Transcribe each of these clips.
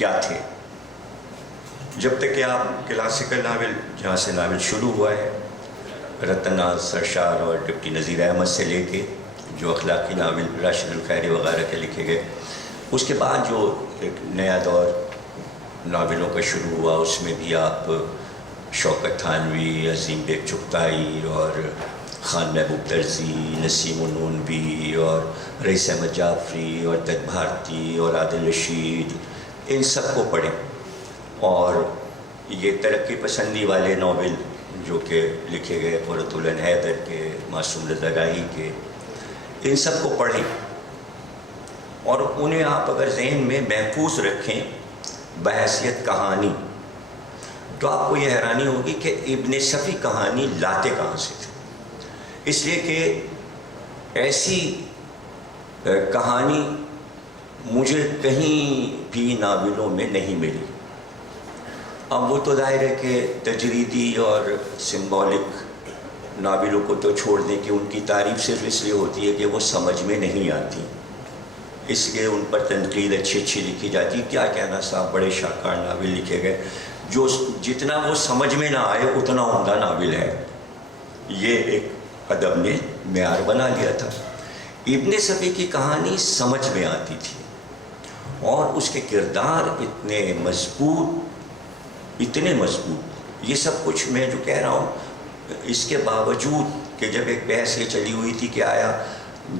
کیا تھے. جب تک کہ آپ کلاسیکل ناول جہاں سے ناول شروع ہوا ہے رتن ناز سرشار اور ڈپٹی نذیر احمد سے لے کے جو اخلاقی ناول راشد الخیری وغیرہ کے لکھے گئے، اس کے بعد جو ایک نیا دور ناولوں کا شروع ہوا اس میں بھی آپ شوکت تھانوی، عظیم بیگ چغتائی اور خان محبوب درزی، نسیم النونوی اور رئیس احمد جعفری اور دت بھارتی اور عادل رشید، ان سب کو پڑھیں. اور یہ ترقی پسندی والے ناول جو کہ لکھے گئے قرۃ العین حیدر کے، معصوم رضا راہی کے، ان سب کو پڑھیں اور انہیں آپ اگر ذہن میں محفوظ رکھیں بحیثیت کہانی، تو آپ کو یہ حیرانی ہوگی کہ ابن صفی کہانی لاتے کہاں سے تھے. اس لیے کہ ایسی کہانی مجھے کہیں بھی ناولوں میں نہیں ملی. اب وہ تو ظاہر ہے کہ تجریدی اور سمبولک ناولوں کو تو چھوڑ دیں کہ ان کی تعریف صرف اس لیے ہوتی ہے کہ وہ سمجھ میں نہیں آتی، اس لیے ان پر تنقید اچھی لکھی جاتی ہے. کیا کہنا صاحب، بڑے شاہکار ناول لکھے گئے جو جتنا وہ سمجھ میں نہ آئے اتنا عمدہ ناول ہے. یہ ایک ادب نے معیار بنا لیا تھا. ابن صفی کی کہانی سمجھ میں آتی تھی اور اس کے کردار اتنے مضبوط، یہ سب کچھ میں جو کہہ رہا ہوں اس کے باوجود کہ جب ایک بحث یہ چلی ہوئی تھی کہ آیا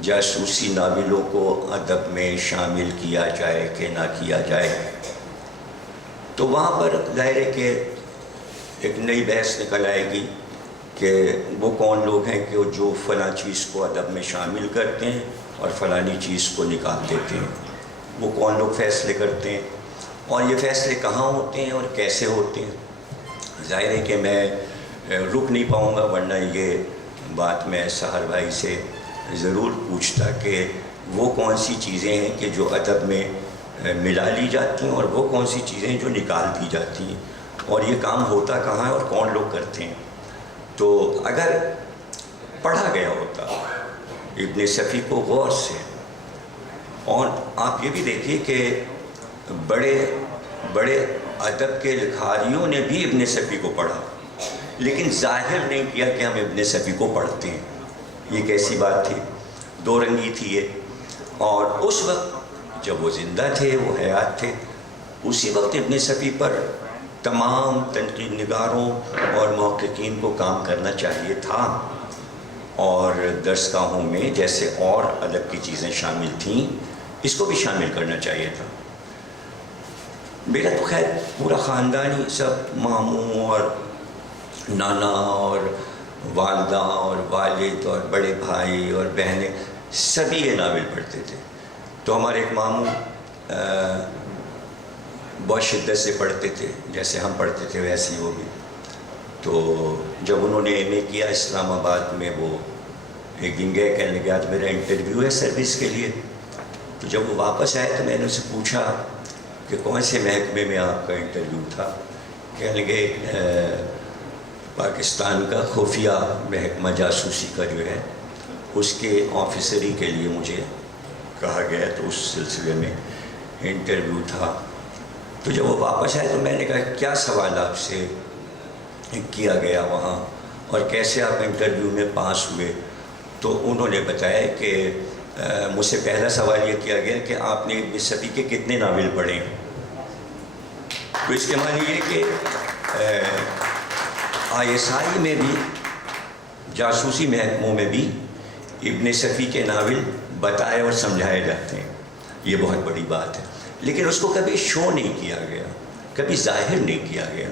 جاسوسی ناولوں کو ادب میں شامل کیا جائے کہ نہ کیا جائے، تو وہاں پر ظاہر ہے کہ ایک نئی بحث نکل آئے گی کہ وہ کون لوگ ہیں کہ جو فلاں چیز کو ادب میں شامل کرتے ہیں اور فلانی چیز کو نکال دیتے ہیں. وہ کون لوگ فیصلے کرتے ہیں اور یہ فیصلے کہاں ہوتے ہیں اور کیسے ہوتے ہیں. ظاہر ہے کہ میں رک نہیں پاؤں گا، ورنہ یہ بات میں سحر بھائی سے ضرور پوچھتا کہ وہ کون سی چیزیں ہیں کہ جو ادب میں ملا لی جاتی ہیں اور وہ کون سی چیزیں جو نکال دی جاتی ہیں، اور یہ کام ہوتا کہاں ہے اور کون لوگ کرتے ہیں. تو اگر پڑھا گیا ہوتا ابن صفی کو غور سے، اور آپ یہ بھی دیکھیے کہ بڑے بڑے ادب کے لکھاریوں نے بھی ابن صفی کو پڑھا لیکن ظاہر نہیں کیا کہ ہم ابن صفی کو پڑھتے ہیں. یہ کیسی بات تھی، دو رنگی تھی یہ. اور اس وقت جب وہ زندہ تھے، وہ حیات تھے، اسی وقت ابن صفی پر تمام تنقید نگاروں اور محققین کو کام کرنا چاہیے تھا، اور درس گاہوں میں جیسے اور ادب کی چیزیں شامل تھیں اس کو بھی شامل کرنا چاہیے تھا. میرا تو خیر پورا خاندان ہی سب ماموں اور نانا اور والدہ اور والد اور بڑے بھائی اور بہنیں سبھی یہ ناول پڑھتے تھے. تو ہمارے ایک ماموں بہت شدت سے پڑھتے تھے، جیسے ہم پڑھتے تھے ویسے ہی وہ بھی. تو جب انہوں نے ایم اے کیا اسلام آباد میں، وہ ایک دن گئے، کہنے لگے آج میرا انٹرویو ہے سروس کے لیے. تو جب وہ واپس آئے تو میں نے ان سے پوچھا کہ کون سے محکمے میں آپ کا انٹرویو تھا. کہنے لگے پاکستان کا خفیہ محکمہ جاسوسی کا جو ہے اس کے آفیسری کے لیے مجھے کہا گیا، تو اس سلسلے میں انٹرویو تھا. تو جب وہ واپس آئے تو میں نے کہا کیا سوال آپ سے کیا گیا وہاں اور کیسے آپ انٹرویو میں پاس ہوئے. تو انہوں نے بتایا کہ مجھ سے پہلا سوال یہ کیا گیا کہ آپ نے ابن صفی کے کتنے ناول پڑھے ہیں. تو اس کے معنی یہ کہ ISI میں بھی، جاسوسی محکموں میں بھی ابن صفی کے ناول بتائے اور سمجھائے جاتے ہیں. یہ بہت بڑی بات ہے، لیکن اس کو کبھی شو نہیں کیا گیا، کبھی ظاہر نہیں کیا گیا.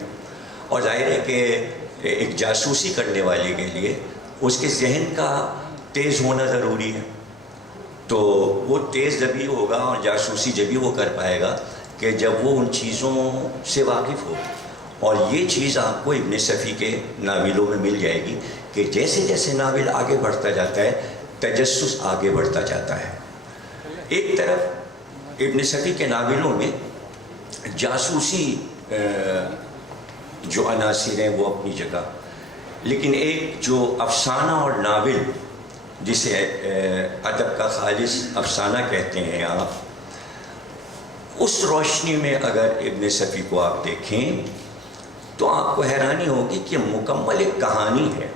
اور ظاہر ہے کہ ایک جاسوسی کرنے والے کے لیے اس کے ذہن کا تیز ہونا ضروری ہے. تو وہ تیز جبھی ہوگا اور جاسوسی جبھی وہ کر پائے گا کہ جب وہ ان چیزوں سے واقف ہو. اور یہ چیز آپ کو ابن صفی کے ناولوں میں مل جائے گی کہ جیسے جیسے ناول آگے بڑھتا جاتا ہے تجسس آگے بڑھتا جاتا ہے. ایک طرف ابن صفی کے ناولوں میں جاسوسی جو عناصر ہیں وہ اپنی جگہ، لیکن ایک جو افسانہ اور ناول جسے ادب کا خالص افسانہ کہتے ہیں آپ، اس روشنی میں اگر ابن صفی کو آپ دیکھیں تو آپ کو حیرانی ہوگی کہ مکمل ایک کہانی ہے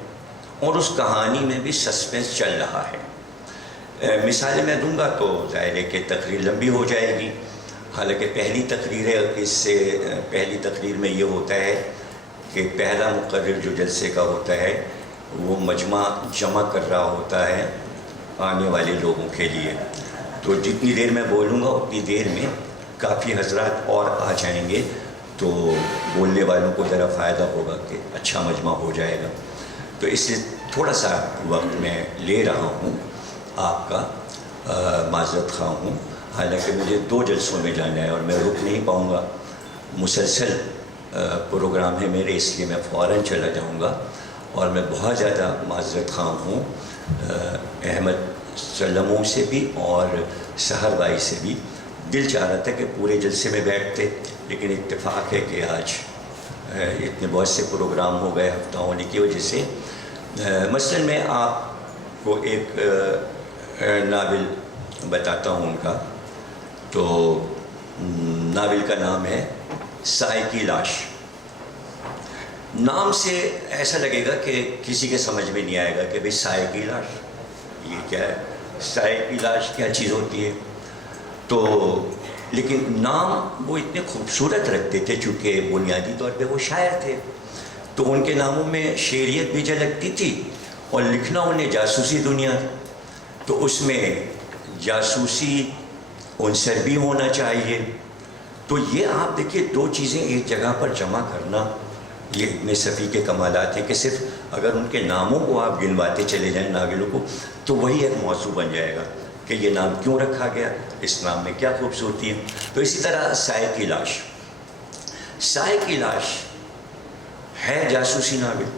اور اس کہانی میں بھی سسپنس چل رہا ہے. مثالیں میں دوں گا تو ظاہر ہے کہ تقریر لمبی ہو جائے گی. حالانکہ پہلی تقریر ہے، اس سے پہلی تقریر میں یہ ہوتا ہے کہ پہلا مقرر جو جلسے کا ہوتا ہے وہ مجمع جمع کر رہا ہوتا ہے آنے والے لوگوں کے لیے. تو جتنی دیر میں بولوں گا اتنی دیر میں کافی حضرات اور آ جائیں گے تو بولنے والوں کو ذرا فائدہ ہوگا کہ اچھا مجمع ہو جائے گا. تو اس سے تھوڑا سا وقت میں لے رہا ہوں آپ کا، معذرت خواہ ہوں. حالانکہ مجھے 2 جلسوں میں جانا ہے اور میں رک نہیں پاؤں گا، مسلسل پروگرام ہے میرے، اس لیے میں فوراً چلا جاؤں گا. اور میں بہت زیادہ معذرت خواہ ہوں احمد سلموں سے بھی اور سحر بھائی سے بھی. دل چاہ رہا تھا کہ پورے جلسے میں بیٹھتے، لیکن اتفاق ہے کہ آج اتنے بہت سے پروگرام ہو گئے ہفتہ ہونے کی وجہ سے. مثلاً میں آپ کو ایک ناول بتاتا ہوں ان کا. تو ناول کا نام ہے سائے کی لاش. نام سے ایسا لگے گا کہ کسی کے سمجھ میں نہیں آئے گا کہ بھئی سائے کی لاش یہ کیا ہے، سائے کی لاش کیا چیز ہوتی ہے. تو لیکن نام وہ اتنے خوبصورت رکھتے تھے چونکہ بنیادی طور پہ وہ شاعر تھے، تو ان کے ناموں میں شعریت بھی جھلکتی تھی اور لکھنا انہیں جاسوسی دنیا. تو اس میں جاسوسی عنصر بھی ہونا چاہیے. تو یہ آپ دیکھیے 2 چیزیں ایک جگہ پر جمع کرنا، یہ ابن صفی کے کمالات ہیں کہ صرف اگر ان کے ناموں کو آپ گنواتے چلے جائیں ناولوں کو تو وہی ایک موضوع بن جائے گا کہ یہ نام کیوں رکھا گیا، اس نام میں کیا خوبصورتی ہے. تو اسی طرح سائے کی لاش. سائے کی لاش ہے جاسوسی ناول،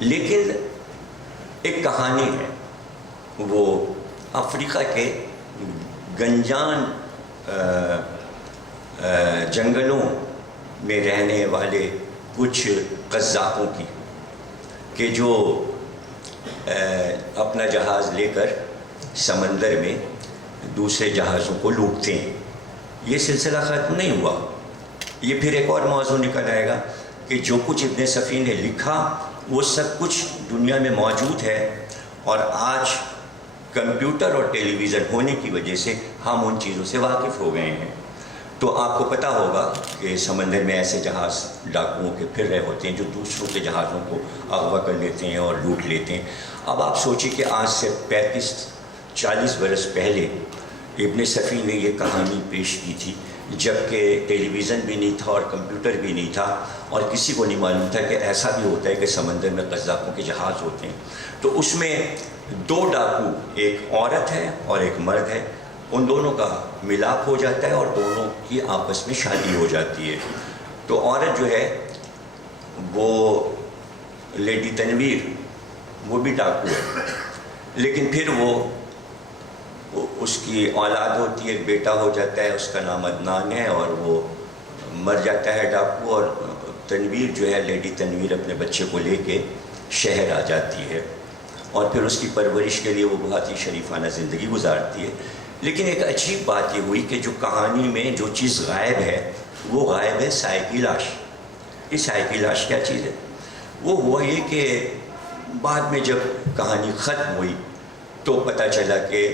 لیکن ایک کہانی ہے. وہ افریقہ کے گنجان جنگلوں میں رہنے والے کچھ قزاقوں کی کہ جو اپنا جہاز لے کر سمندر میں دوسرے جہازوں کو لوٹتے ہیں. یہ سلسلہ ختم نہیں ہوا، یہ پھر ایک اور موضوع نکل آئے گا کہ جو کچھ ابن صفی نے لکھا وہ سب کچھ دنیا میں موجود ہے، اور آج کمپیوٹر اور ٹیلی ویژن ہونے کی وجہ سے ہم ان چیزوں سے واقف ہو گئے ہیں. تو آپ کو پتہ ہوگا کہ سمندر میں ایسے جہاز ڈاکوؤں کے پھر رہے ہوتے ہیں جو دوسروں کے جہازوں کو اغوا کر لیتے ہیں اور لوٹ لیتے ہیں. اب آپ سوچیں کہ آج سے 35-40 برس پہلے ابن صفی نے یہ کہانی پیش کی تھی جبکہ ٹیلی ویژن بھی نہیں تھا اور کمپیوٹر بھی نہیں تھا، اور کسی کو نہیں معلوم تھا کہ ایسا بھی ہوتا ہے کہ سمندر میں قزاقوں کے جہاز ہوتے ہیں. تو اس میں 2 ڈاکو، ایک عورت ہے اور ایک مرد ہے، ان دونوں کا ملاپ ہو جاتا ہے اور دونوں کی آپس میں شادی ہو جاتی ہے. تو عورت جو ہے وہ لیڈی تنویر، وہ بھی ڈاکو ہے، لیکن پھر وہ اس کی اولاد ہوتی ہے، ایک بیٹا ہو جاتا ہے، اس کا نام عدنان ہے، اور وہ مر جاتا ہے ڈاکو. اور تنویر جو ہے لیڈی تنویر اپنے بچے کو لے کے شہر آ جاتی ہے اور پھر اس کی پرورش کے لیے وہ بہت ہی شریفانہ زندگی گزارتی ہے. لیکن ایک عجیب بات یہ ہوئی کہ جو کہانی میں جو چیز غائب ہے وہ غائب ہے سائے کی لاش. یہ سائے کی لاش کیا چیز ہے؟ وہ ہوا یہ کہ بعد میں جب کہانی ختم ہوئی تو پتہ چلا کہ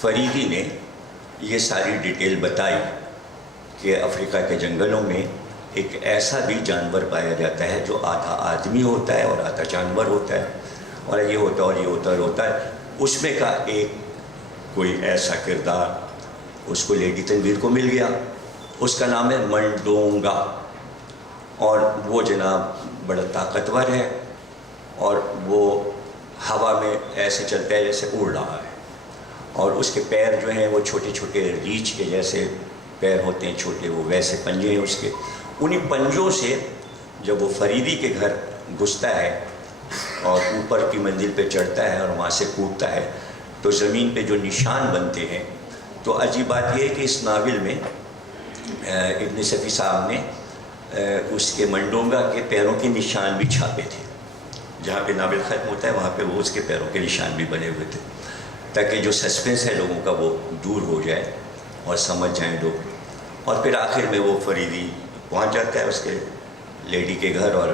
فریدی نے یہ ساری ڈیٹیل بتائی کہ افریقہ کے جنگلوں میں ایک ایسا بھی جانور پایا جاتا ہے جو آدھا آدمی ہوتا ہے اور آدھا جانور ہوتا ہے، اور یہ ہوتا اور یہ ہوتا اور ہوتا ہے. اس میں کا ایک کوئی ایسا کردار اس کو لیڈی تنویر کو مل گیا، اس کا نام ہے منڈونگا، اور وہ جناب بڑا طاقتور ہے اور وہ ہوا میں ایسے چلتا ہے جیسے اڑ رہا ہے، اور اس کے پیر جو ہیں وہ چھوٹے چھوٹے ریچھ کے جیسے پیر ہوتے ہیں چھوٹے، وہ ویسے پنجے ہیں اس کے. انہی پنجوں سے جب وہ فریدی کے گھر گھستا ہے اور اوپر کی منزل پہ چڑھتا ہے اور وہاں سے کودتا ہے تو زمین پہ جو نشان بنتے ہیں. تو عجیب بات یہ ہے کہ اس ناول میں ابن صفی صاحب نے اس کے منڈونگا کے پیروں کے نشان بھی چھاپے تھے. جہاں پہ ناول ختم ہوتا ہے وہاں پہ وہ اس کے پیروں کے نشان بھی بنے ہوئے تھے تاکہ جو سسپنس ہے لوگوں کا وہ دور ہو جائے اور سمجھ جائیں لوگ اور پھر آخر میں وہ فریدی پہنچ جاتا ہے اس کے لیڈی کے گھر اور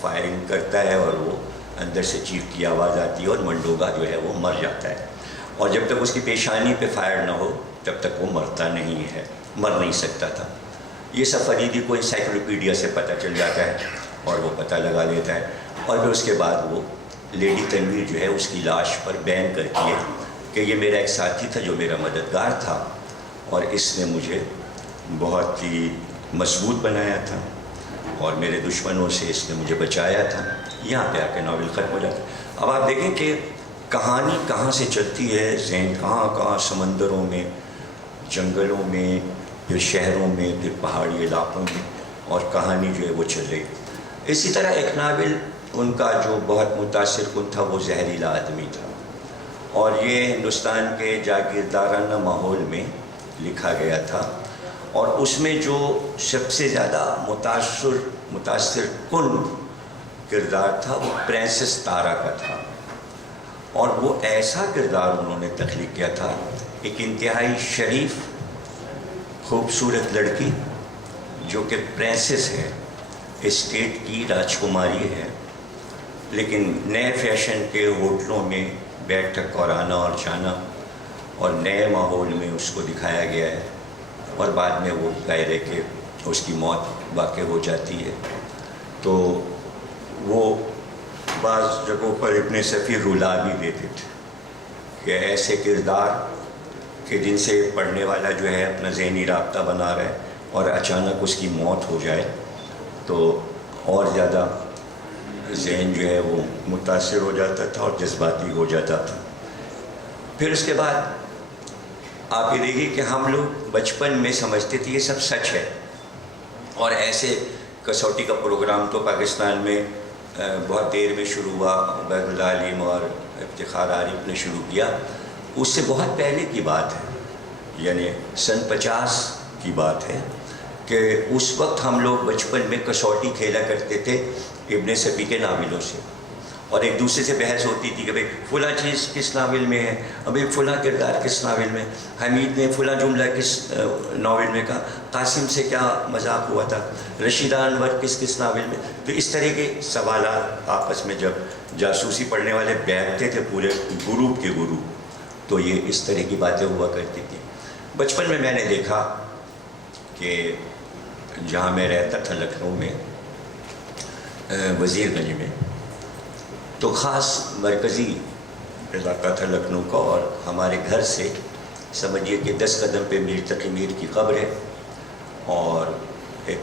فائرنگ کرتا ہے اور وہ اندر سے چیخ کی آواز آتی ہے اور منڈوگا جو ہے وہ مر جاتا ہے. اور جب تک اس کی پیشانی پہ فائر نہ ہو تب تک وہ مرتا نہیں ہے, مر نہیں سکتا تھا. یہ سب فریدی کو انسائکلوپیڈیا سے پتہ چل جاتا ہے اور وہ پتہ لگا لیتا ہے. اور پھر اس کے بعد وہ لیڈی تنویر جو ہے اس کی لاش پر بیان کرتی ہے کہ یہ میرا ایک ساتھی تھا جو میرا مددگار تھا اور اس نے مجھے بہت ہی مضبوط بنایا تھا اور میرے دشمنوں سے اس نے مجھے بچایا تھا. یہاں پہ آ کے ناول ختم ہو جاتا ہے. اب آپ دیکھیں کہ کہانی کہاں سے چلتی ہے, ذہن کہاں کہاں, سمندروں میں, جنگلوں میں, پھر شہروں میں, پھر پہاڑی علاقوں میں, اور کہانی جو ہے وہ چل رہی. اسی طرح ایک ناول ان کا جو بہت متاثر کن تھا وہ زہریلا آدمی تھا, اور یہ ہندوستان کے جاگیردارانہ ماحول میں لکھا گیا تھا. اور اس میں جو سب سے زیادہ متاثر کن کردار تھا وہ پرنسس تارا کا تھا. اور وہ ایسا کردار انہوں نے تخلیق کیا تھا, ایک انتہائی شریف خوبصورت لڑکی جو کہ پرنسس ہے, اسٹیٹ کی راجکماری ہے, لیکن نئے فیشن کے ہوٹلوں میں بیٹھک اور آنا اور جانا اور نئے ماحول میں اس کو دکھایا گیا ہے. اور بعد میں وہ ظاہر ہے کہ اس کی موت واقع ہو جاتی ہے. تو وہ بعض جگہوں پر ابن صفی رلا بھی دیتے تھے کہ ایسے کردار کہ جن سے پڑھنے والا جو ہے اپنا ذہنی رابطہ بنا رہا ہے اور اچانک اس کی موت ہو جائے تو اور زیادہ ذہن جو ہے وہ متاثر ہو جاتا تھا اور جذباتی ہو جاتا تھا. پھر اس کے بعد آپ یہ دیکھیے کہ ہم لوگ بچپن میں سمجھتے تھے یہ سب سچ ہے, اور ایسے کسوٹی کا پروگرام تو پاکستان میں بہت دیر میں شروع ہوا. عبید اللہ علیم اور افتخار عارف نے شروع کیا. اس سے بہت پہلے کی بات ہے, یعنی سن 50 کی بات ہے کہ اس وقت ہم لوگ بچپن میں کسوٹی کھیلا کرتے تھے ابن صفی کے ناولوں سے, اور ایک دوسرے سے بحث ہوتی تھی کہ بھئی فلاں چیز کس ناول میں ہے, ابھی فلاں کردار کس ناول میں, حمید نے فلاں جملہ کس ناول میں کہا, قاسم سے کیا مذاق ہوا تھا, رشیدہ انور کس ناول میں. تو اس طرح کے سوالات آپس میں جب جاسوسی پڑھنے والے بیٹھتے تھے پورے گروپ کے گروپ, تو یہ اس طرح کی باتیں ہوا کرتی تھی. بچپن میں نے دیکھا کہ جہاں میں رہتا تھا لکھنؤ میں وزیر گنج میں, تو خاص مرکزی علاقہ تھا لکھنؤ کا, اور ہمارے گھر سے سمجھیے کہ 10 قدم پہ میر تقی میر کی قبر ہے, اور ایک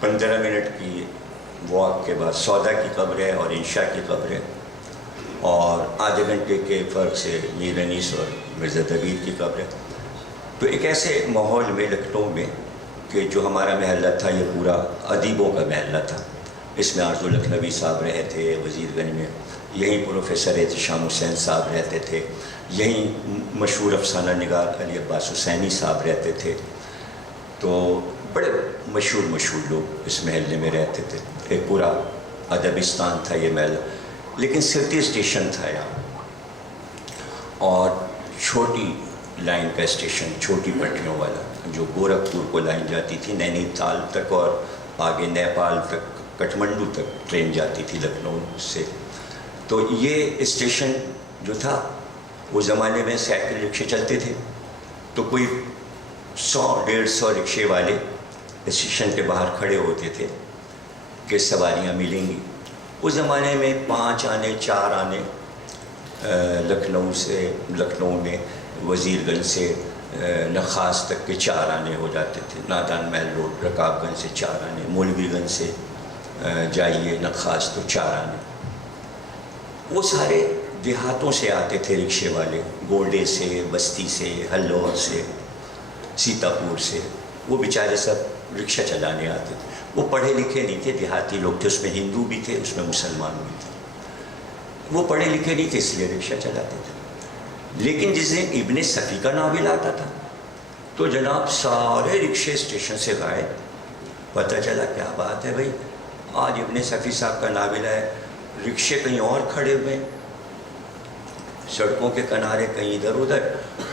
15 منٹ کی واک کے بعد سودا کی قبر ہے اور انشا کی قبر ہے, اور آدھے گھنٹے کے فرق سے میر انیس اور مرزا دبیر کی قبر ہے. تو ایک ایسے ماحول میں لکھنؤ میں کہ جو ہمارا محلہ تھا یہ پورا ادیبوں کا محلہ تھا. اس میں آرزو لکھنوی صاحب رہے تھے وزیر گنج میں, یہیں پروفیسر احتشام حسین صاحب رہتے تھے, یہیں مشہور افسانہ نگار علی عباس حسینی صاحب رہتے تھے. تو بڑے مشہور لوگ اس محلے میں رہتے تھے. ایک پورا ادبستان تھا یہ محلہ, لیکن سٹی اسٹیشن تھا یہاں, اور چھوٹی لائن کا اسٹیشن, چھوٹی پٹریوں والا, جو گورکھپور کو لائن جاتی تھی نینی تال تک, اور آگے نیپال تک, کٹھمنڈو تک ٹرین جاتی تھی لکھنؤ سے. تو یہ اسٹیشن جو تھا وہ زمانے میں سائیکل رکشے چلتے تھے, تو کوئی 100-150 رکشے والے اسٹیشن کے باہر کھڑے ہوتے تھے کہ سواریاں ملیں گی. اس زمانے میں 5 آنے 4 آنے لکھنؤ میں وزیر گنج سے نخاس تک کے 4 آنے ہو جاتے تھے. نادان محل روڈ رکاب گنج سے 4 آنے, مولوی گنج سے جائیے نخاس تو 4 آنے. وہ سارے دیہاتوں سے آتے تھے رکشے والے, گولڈے سے, بستی سے, ہلور سے, سیتاپور سے. وہ بیچارے سب رکشہ چلانے آتے تھے. وہ پڑھے لکھے نہیں تھے, دیہاتی لوگ تھے, اس میں ہندو بھی تھے, اس میں مسلمان بھی تھے. وہ پڑھے لکھے نہیں تھے اس لیے رکشہ چلاتے تھے. لیکن جس دن ابن صفی کا ناول آتا تھا تو جناب سارے رکشے اسٹیشن سے غائب. پتہ چلا کیا بات ہے بھائی, آج ابن صفی صاحب کا ناول ہے, رکشے کہیں اور کھڑے ہوئے, سڑکوں کے کنارے کہیں ادھر ادھر.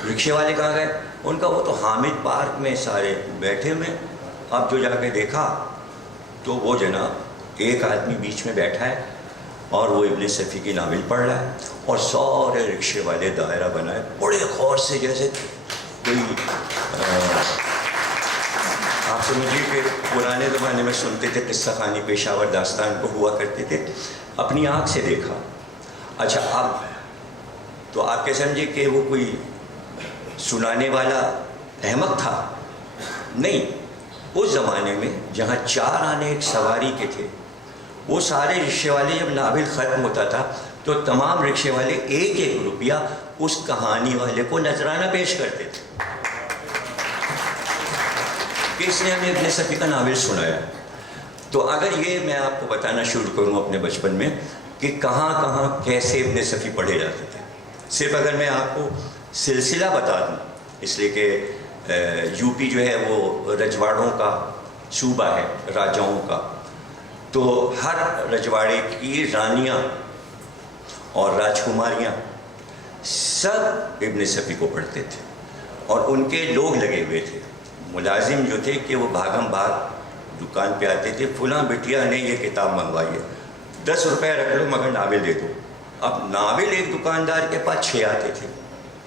رکشے والے کہاں گئے, ان کا وہ تو حامد پارک میں سارے بیٹھے ہوئے. اب جو جا کے دیکھا تو وہ جناب ایک آدمی بیچ میں بیٹھا ہے اور وہ ابن صفی کی ناول پڑھ رہا ہے اور سارے رکشے والے دائرہ بنائے بڑے غور سے، جیسے کوئی آپ سمجھیے کہ پرانے زمانے میں سنتے تھے قصہ خوانی پیشاور داستان کو ہوا کرتے تھے. اپنی آنکھ سے دیکھا. اچھا اب تو آپ کے سمجھے کہ وہ کوئی سنانے والا احمق تھا؟ نہیں. اس زمانے میں جہاں 4 آنے ایک سواری کے تھے، وہ سارے رکشے والے جب ناول ختم ہوتا تھا تو تمام رکشے والے 1-1 روپیہ اس کہانی والے کو نذرانہ پیش کرتے تھے کہ اس نے ہمیں ابن صفی کا ناول سنایا. تو اگر یہ میں آپ کو بتانا شروع کروں اپنے بچپن میں کہ کہاں کہاں کیسے ابن صفی پڑھے جاتے تھے، صرف اگر میں آپ کو سلسلہ بتا دوں، اس لیے کہ یو پی جو ہے وہ رجواڑوں کا صوبہ ہے، راجاؤں کا. تو ہر رجواڑے کی رانیاں اور راجکماریاں سب ابن صفی کو پڑھتے تھے اور ان کے لوگ لگے ہوئے تھے، ملازم جو تھے کہ وہ بھاگم بھاگ دکان پہ آتے تھے، فلاں بٹیا نے یہ کتاب منگوائی ہے، 10 روپے رکھ لو مگر ناول دے دو. اب ناول ایک دکاندار کے پاس 6 آتے تھے،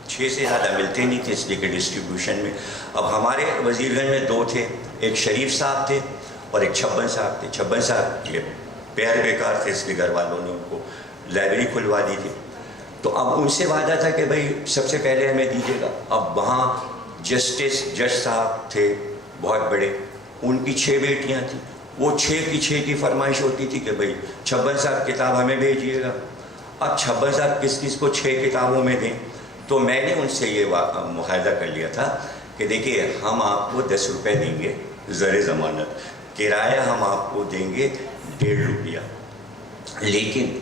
6 سے زیادہ ملتے نہیں تھے اس لیے کہ ڈسٹریبیوشن میں. اب ہمارے وزیر گنج میں 2 تھے، ایک شریف صاحب تھے اور ایک چھبن صاحب تھے. چھبن صاحب یہ پیر بیکار تھے اس لیے گھر والوں نے ان کو لائبریری کھلوا دی تھی. تو اب ان سے وعدہ تھا کہ بھائی سب سے پہلے ہمیں دیجیے گا. اب وہاں جج صاحب تھے بہت بڑے، ان کی 6 بیٹیاں تھیں، وہ 6 کی 6 کی فرمائش ہوتی تھی کہ بھائی چھبن صاحب کتاب ہمیں بھیجیے گا. اب چھبن صاحب کس کس کو 6 کتابوں میں دیں؟ تو میں نے ان سے یہ معاہدہ کر لیا تھا کہ دیکھیے ہم آپ کو 10 روپے دیں گے زر ضمانت، کرایہ ہم آپ کو دیں گے 1.5 روپیہ، لیکن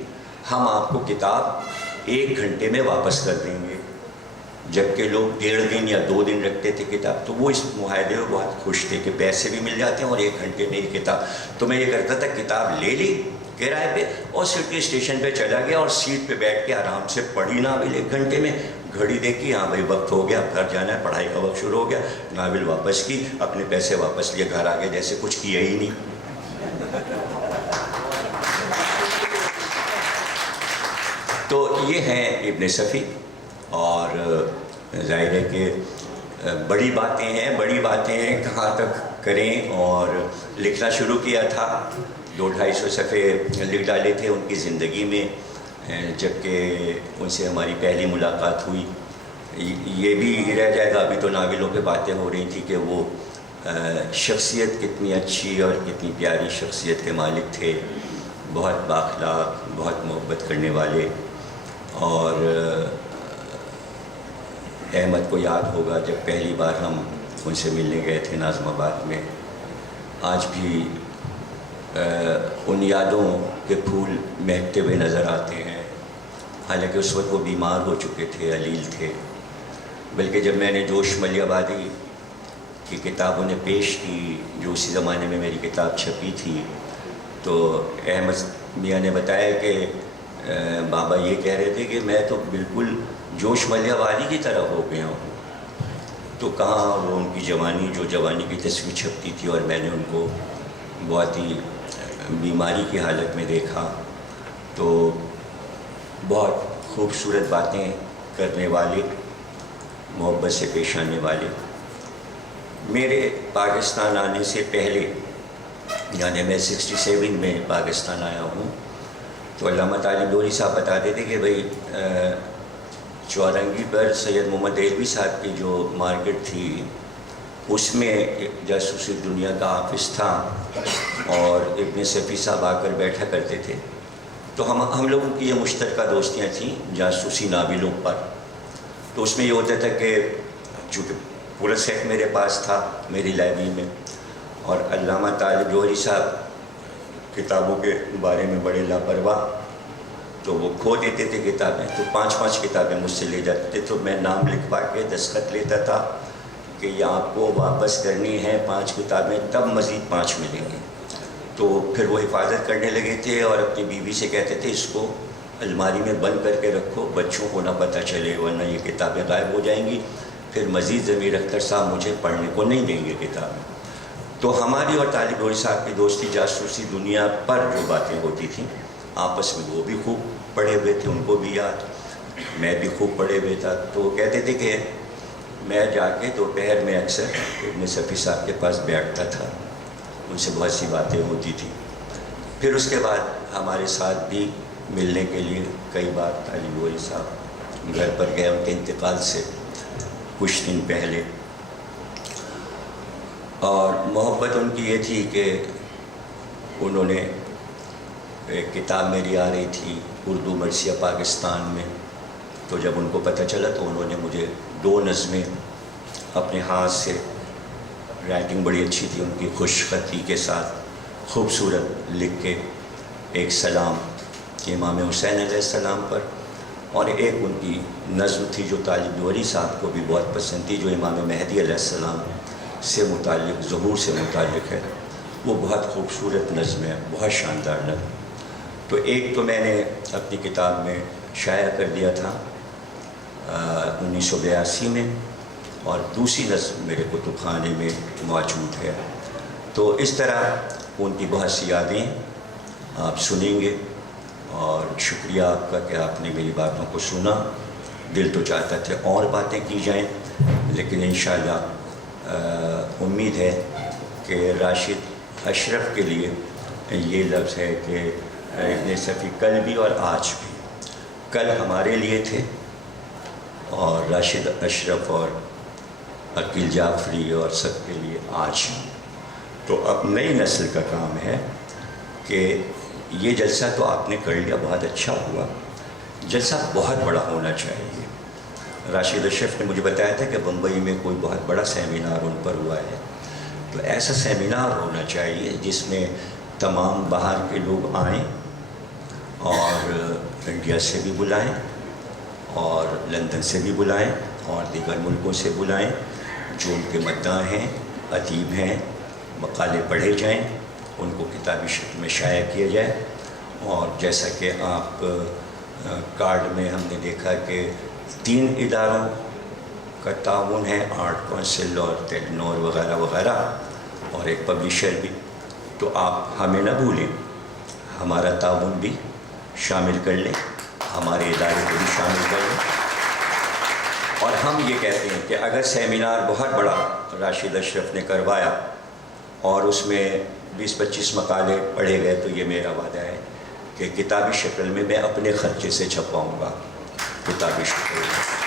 ہم آپ کو کتاب 1 گھنٹے میں واپس کر دیں گے. جبکہ لوگ 1.5 دن یا 2 دن رکھتے تھے کتاب، تو وہ اس معاہدے میں بہت خوش تھے کہ پیسے بھی مل جاتے ہیں اور 1 گھنٹے میں ہی کتاب. تو میں یہ کرتا تھا کتاب لے لی کرائے پہ اور سٹی اسٹیشن پہ چلا گیا اور سیٹ پہ بیٹھ کے آرام سے پڑھی ناول 1 گھنٹے میں. گھڑی دیکھی، ہاں بھائی وقت ہو گیا، گھر جانا ہے، پڑھائی کا وقت شروع ہو گیا، ناول واپس کی، اپنے پیسے واپس لیے، گھر آ گئے جیسے کچھ کیا ہی نہیں. تو یہ ہیں ابن صفی. اور ظاہر ہے کہ بڑی باتیں ہیں کہاں تک کریں. اور لکھنا شروع کیا تھا، 200-250 صفحے لکھ ڈالے تھے ان کی زندگی میں، جبکہ ان سے ہماری پہلی ملاقات ہوئی. یہ بھی رہ جائے گا، ابھی تو ناولوں پہ باتیں ہو رہی تھی کہ وہ شخصیت کتنی اچھی اور کتنی پیاری شخصیت کے مالک تھے، بہت بااخلاق، بہت محبت کرنے والے. اور احمد کو یاد ہوگا جب پہلی بار ہم ان سے ملنے گئے تھے ناظم آباد میں، آج بھی ان یادوں کے پھول مہکتے ہوئے نظر آتے ہیں. حالانکہ اس وقت وہ بیمار ہو چکے تھے، علیل تھے. بلکہ جب میں نے جوش ملی آبادی کی کتاب انہیں پیش کی، جو اسی زمانے میں میری کتاب چھپی تھی، تو احمد میاں نے بتایا کہ بابا یہ کہہ رہے تھے کہ میں تو بالکل جوش ملی آبادی کی طرح ہو گیا ہوں. تو کہاں وہ ان کی جوانی، جو جوانی کی تصویر چھپتی تھی، اور میں نے ان کو بہت ہی بیماری کی حالت میں دیکھا. تو بہت خوبصورت باتیں کرنے والے، محبت سے پیش آنے والے. میرے پاکستان آنے سے پہلے، یعنی میں 67 میں پاکستان آیا ہوں، تو علامہ طالب لوری صاحب بتاتے تھے کہ بھائی چوارنگی پر سید محمد دہلوی صاحب کی جو مارکیٹ تھی، اس میں جاسوسی دنیا کا آفس تھا اور ابن صفی صاحب آ کر بیٹھا کرتے تھے. تو ہم لوگوں کی یہ مشترکہ دوستیاں تھیں جاسوسی ناولوں پر. تو اس میں یہ ہوتا تھا کہ چونکہ پورا سیٹ میرے پاس تھا میری لائبریری میں، اور علامہ طالب لوری صاحب کتابوں کے بارے میں بڑے لاپرواہ، تو وہ کھو دیتے تھے کتابیں. تو 5-5 کتابیں مجھ سے لے جاتے تھے. تو میں نام لکھوا کے دستخط لیتا تھا کہ یہ آپ کو واپس کرنی ہے 5 کتابیں، تب مزید 5 ملیں گے. تو پھر وہ حفاظت کرنے لگے تھے اور اپنی بیوی سے کہتے تھے اس کو الماری میں بند کر کے رکھو، بچوں کو نہ پتہ چلے ورنہ یہ کتابیں غائب ہو جائیں گی. پھر مزید ضمیر اختر صاحب مجھے پڑھنے کو نہیں دیں گے کتاب. تو ہماری اور طالب نوری صاحب کی دوستی جاسوسی دنیا پر جو باتیں ہوتی تھیں آپس میں، وہ بھی خوب پڑھے ہوئے تھے، ان کو بھی یاد، میں بھی خوب پڑھے ہوئے تھا. تو وہ کہتے تھے کہ میں جا کے دوپہر میں اکثر ابن صفی صاحب کے پاس بیٹھتا تھا، ان سے بہت سی باتیں ہوتی تھیں. پھر اس کے بعد ہمارے ساتھ بھی ملنے کے لیے کئی بار طالب نوری صاحب گھر پر گئے، ان کے انتقال سے کچھ دن پہلے. اور محبت ان کی یہ تھی کہ انہوں نے ایک کتاب میری آ رہی تھی اردو مرثیہ پاکستان میں، تو جب ان کو پتہ چلا تو انہوں نے مجھے 2 نظمیں اپنے ہاتھ سے، رائٹنگ بڑی اچھی تھی ان کی، خوش خطی کے ساتھ خوبصورت لکھ کے، ایک سلام امام حسین علیہ السلام پر، اور ایک ان کی نظم تھی جو طالب نوری صاحب کو بھی بہت پسند تھی، جو امام مہدی علیہ السلام سے متعلق، ظہور سے متعلق ہے. وہ بہت خوبصورت نظم ہے، بہت شاندار نظم. تو ایک تو میں نے اپنی کتاب میں شائع کر دیا تھا 1982 میں، اور دوسری نظم میرے کتب خانے میں موجود ہے. تو اس طرح ان کی بہت سی یادیں آپ سنیں گے، اور شکریہ آپ کا کہ آپ نے میری باتوں کو سنا. دل تو چاہتا تھے اور باتیں کی جائیں، لیکن انشاءاللہ امید ہے کہ راشد اشرف کے لیے یہ لفظ ہے کہ ابن صفی کل بھی اور آج بھی، کل ہمارے لیے تھے، اور راشد اشرف اور عقیل جعفری اور سب کے لیے آج. تو اب نئی نسل کا کام ہے کہ یہ جلسہ تو آپ نے کر لیا، بہت اچھا ہوا، جلسہ بہت بڑا ہونا چاہیے. راشد اشرف نے مجھے بتایا تھا کہ بمبئی میں کوئی بہت بڑا سیمینار ان پر ہوا ہے، تو ایسا سیمینار ہونا چاہیے جس میں تمام باہر کے لوگ آئیں، اور انڈیا سے بھی بلائیں، اور لندن سے بھی بلائیں، اور دیگر ملکوں سے بلائیں، جو ان کے مداح ہیں، ادیب ہیں، مقالے پڑھے جائیں، ان کو کتابی شکل میں شائع کیا جائے. اور جیسا کہ آپ کارڈ میں ہم نے دیکھا کہ 3 اداروں کا تعاون ہے، آرٹ کونسل اور ٹیکنور وغیرہ وغیرہ، اور ایک پبلیشر بھی. تو آپ ہمیں نہ بھولیں، ہمارا تعاون بھی شامل کر لیں، ہمارے ادارے کو بھی شامل کر لیں. اور ہم یہ کہتے ہیں کہ اگر سیمینار بہت بڑا راشد اشرف نے کروایا اور اس میں 20-25 مقالے پڑھے گئے، تو یہ میرا وعدہ ہے کہ کتابی شکل میں میں اپنے خرچے سے چھپواؤں گا، کتابی شکل میں.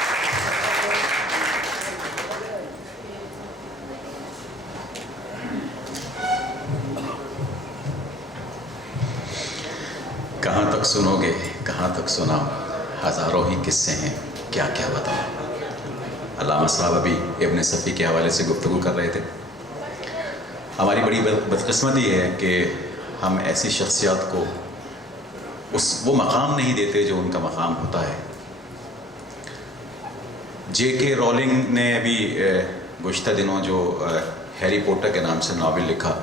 کہاں تک سنو گے، کہاں تک سنا، ہزاروں ہی قصے ہیں، کیا کیا بتاؤں. علامہ صاحب ابھی ابن صفی کے حوالے سے گفتگو کر رہے تھے. ہماری بڑی بدقسمتی ہے کہ ہم ایسی شخصیات کو وہ مقام نہیں دیتے جو ان کا مقام ہوتا ہے. جے کے رولنگ نے ابھی گزشتہ دنوں جو ہیری پوٹر کے نام سے ناول لکھا،